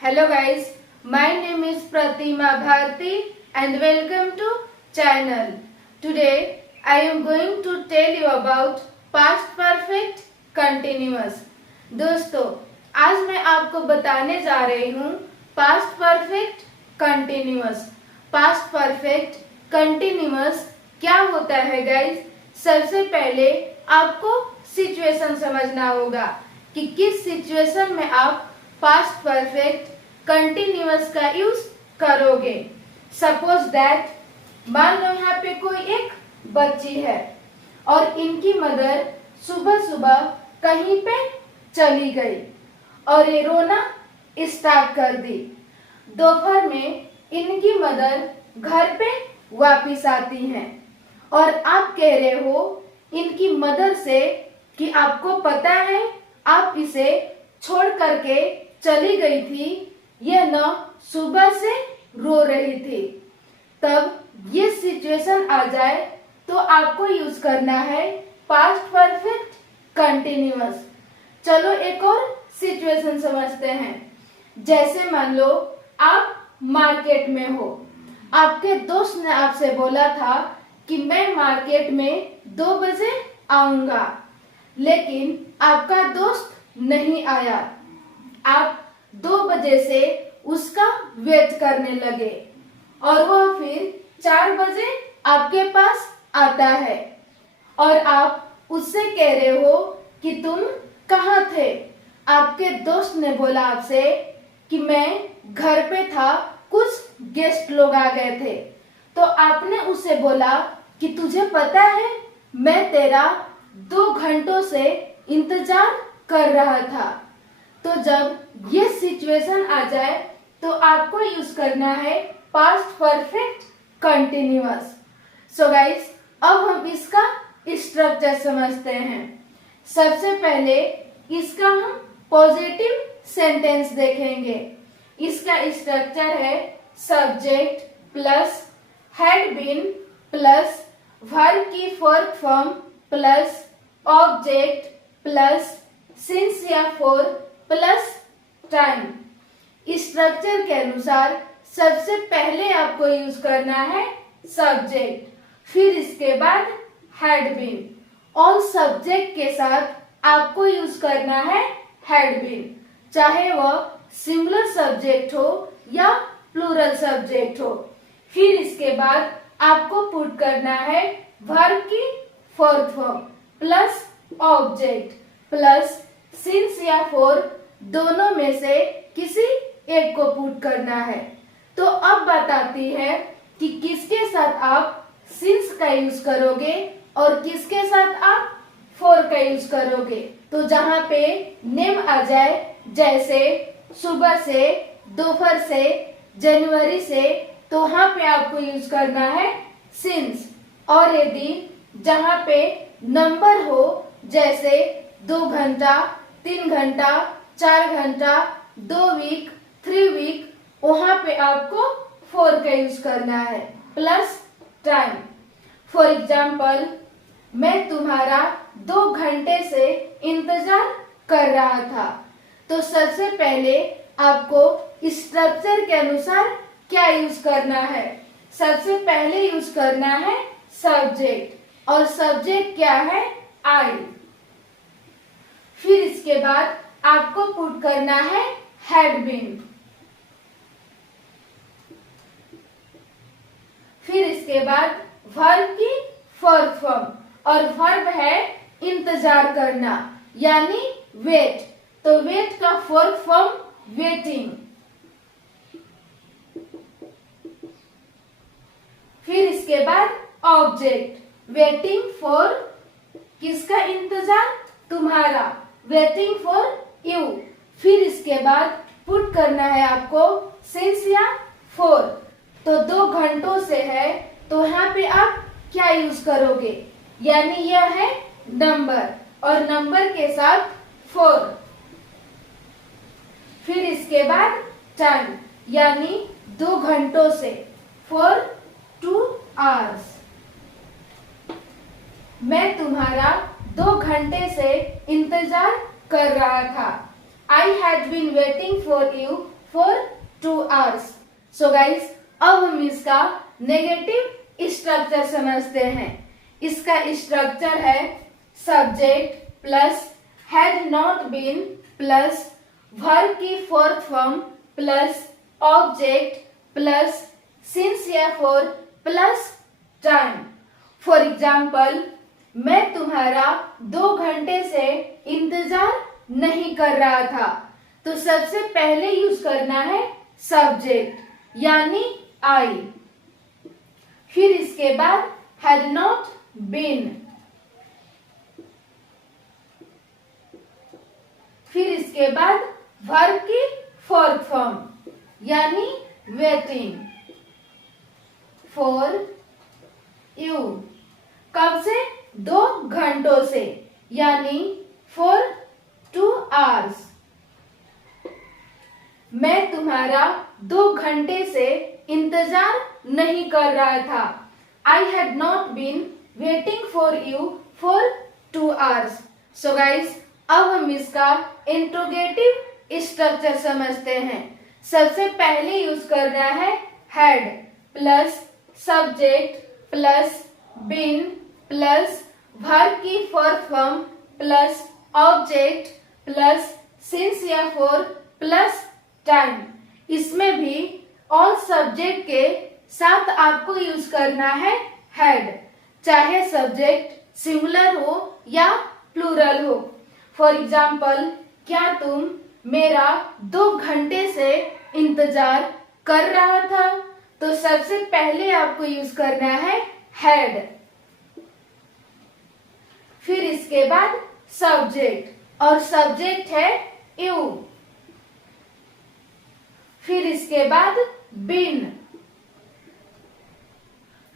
Hello guys, my name is Pratima Bharti and welcome to channel. Today I am going to tell you about past perfect continuous. दोस्तों, आज मैं आपको बताने जा रही हूँ past perfect continuous. Past perfect continuous क्या होता है गाइज? सबसे पहले आपको सिचुएशन समझना होगा कि किस सिचुएशन में आप पास्ट परफेक्ट कंटिन्यूअस का यूज करोगे। सपोज दैट, मान लो यहाँ पे कोई एक बच्ची है और इनकी मदर सुबह सुबह कहीं पे चली गई और ये रोना स्टार्ट कर दी। दोपहर में इनकी मदर घर पे वापिस आती हैं और आप कह रहे हो इनकी मदर से कि आपको पता है आप इसे छोड़ करके चली गई थी, यह न सुबह से रो रही थी। तब ये सिचुएशन आ जाए तो आपको यूज करना है पास्ट परफेक्ट कंटिन्यूअस। चलो एक और सिचुएशन समझते हैं। जैसे मान लो आप मार्केट में हो, आपके दोस्त ने आपसे बोला था कि मैं मार्केट में 2 बजे आऊंगा, लेकिन आपका दोस्त नहीं आया। आप 2 बजे से उसका वेट करने लगे और वह फिर 4 बजे आपके पास आता है और आप उससे कह रहे हो कि तुम कहाँ थे। आपके दोस्त ने बोला आपसे कि मैं घर पे था, कुछ गेस्ट लोग आ गए थे। तो आपने उसे बोला कि तुझे पता है मैं तेरा 2 घंटों से इंतजार कर रहा था। तो जब ये सिचुएशन आ जाए तो आपको यूज करना है past perfect continuous. So guys, अब हम इसका स्ट्रक्चर समझते हैं। सबसे पहले इसका हम पॉजिटिव सेंटेंस देखेंगे। इसका स्ट्रक्चर है subject plus had been plus verb की fourth form plus object plus since या फॉर प्लस टाइम। स्ट्रक्चर के अनुसार सबसे पहले आपको यूज करना है सब्जेक्ट, फिर इसके बाद हैड बीन और सब्जेक्ट के साथ आपको यूज करना है हैड बीन, चाहे वह सिंगुलर सब्जेक्ट हो या प्लूरल सब्जेक्ट हो। फिर इसके बाद आपको पुट करना है वर्ब की fourth form plus object plus since या फॉर, दोनों में से किसी एक को पुट करना है। तो अब बात आती है कि किसके साथ आप सिंस का यूज करोगे और किसके साथ आप फॉर का यूज करोगे। तो जहाँ पे नेम आ जाए, जैसे सुबह से, दोपहर से, जनवरी से, तो वहाँ पे आपको यूज करना है सिंस। और यदि जहाँ पे नंबर हो, जैसे 2 घंटा, 3 घंटा, 4 घंटा, 2 वीक, 3 वीक, वहाँ पे आपको फॉर का यूज करना है प्लस टाइम। फॉर एग्जाम्पल, मैं तुम्हारा 2 घंटे से इंतजार कर रहा था। तो सबसे पहले आपको स्ट्रक्चर के अनुसार क्या यूज करना है? सबसे पहले यूज करना है सब्जेक्ट और सब्जेक्ट क्या है? आई। फिर इसके बाद आपको पुट करना है हैड बीन। फिर इसके बाद वर्ब की फोर्थ फॉर्म और वर्ब है इंतजार करना यानी वेट। तो वेट का फोर्थ फॉर्म वेटिंग। फिर इसके बाद ऑब्जेक्ट, वेटिंग फॉर, किसका इंतजार? तुम्हारा, वेटिंग फॉर यू। फिर इसके बाद पुट करना है आपको सिंस या फॉर। तो 2 घंटों से है तो यहाँ पे आप क्या यूज करोगे? यानी यह है नंबर और नंबर के साथ फॉर। फिर इसके बाद टाइम यानी 2 घंटों से, फॉर 2 आवर्स। मैं तुम्हारा 2 घंटे से इंतजार कर रहा था। I had been waiting for you for 2 hours. So guys, अब हम इसका नेगेटिव स्ट्रक्चर समझते हैं. इसका स्ट्रक्चर है subject plus had not been plus verb की fourth form plus object plus since या for plus time. For example, मैं तुम्हारा 2 घंटे से इंतजार नहीं कर रहा था. तो सबसे पहले यूज करना है सब्जेक्ट यानी आई. फिर इसके बाद हैड नॉट बीन. फिर इसके बाद वर्ब की फोर्थ फॉर्म यानी वेटिंग फॉर यू. कब से? 2 घंटों से यानी फॉर 2 hours. मैं तुम्हारा 2 घंटे से इंतजार नहीं कर रहा था. I had not been waiting for you for 2 hours. So guys, अब हम इसका इंट्रोगेटिव स्ट्रक्चर समझते हैं. सबसे पहले यूज करना है had plus subject plus been plus verb की fourth form plus object plus since या फॉर प्लस टाइम. इसमें भी ऑल सब्जेक्ट के साथ आपको यूज करना है हैड, चाहे सब्जेक्ट सिंगुलर हो या प्लूरल हो. फॉर एग्जाम्पल, क्या तुम मेरा 2 घंटे से इंतजार कर रहा था? तो सबसे पहले आपको यूज करना है हैड. फिर इसके बाद सब्जेक्ट और सब्जेक्ट है यू. फिर इसके बाद बीन.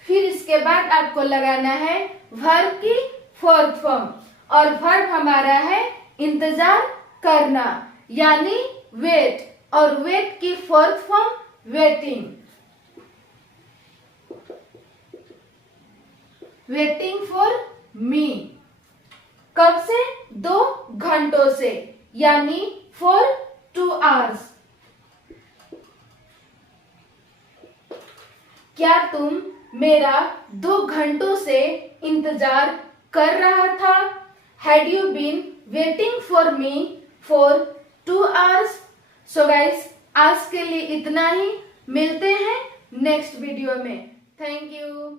फिर इसके बाद आपको लगाना है वर्ब की फोर्थ फॉर्म और वर्ब हमारा है इंतजार करना यानी वेट और वेट की fourth form waiting. Waiting for me. कब से? 2 घंटों से यानी फॉर 2 hours. क्या तुम मेरा 2 घंटों से इंतजार कर रहा था? Had you been waiting for me for 2 hours? So guys, आज के लिए इतना ही. मिलते हैं नेक्स्ट वीडियो में. Thank you.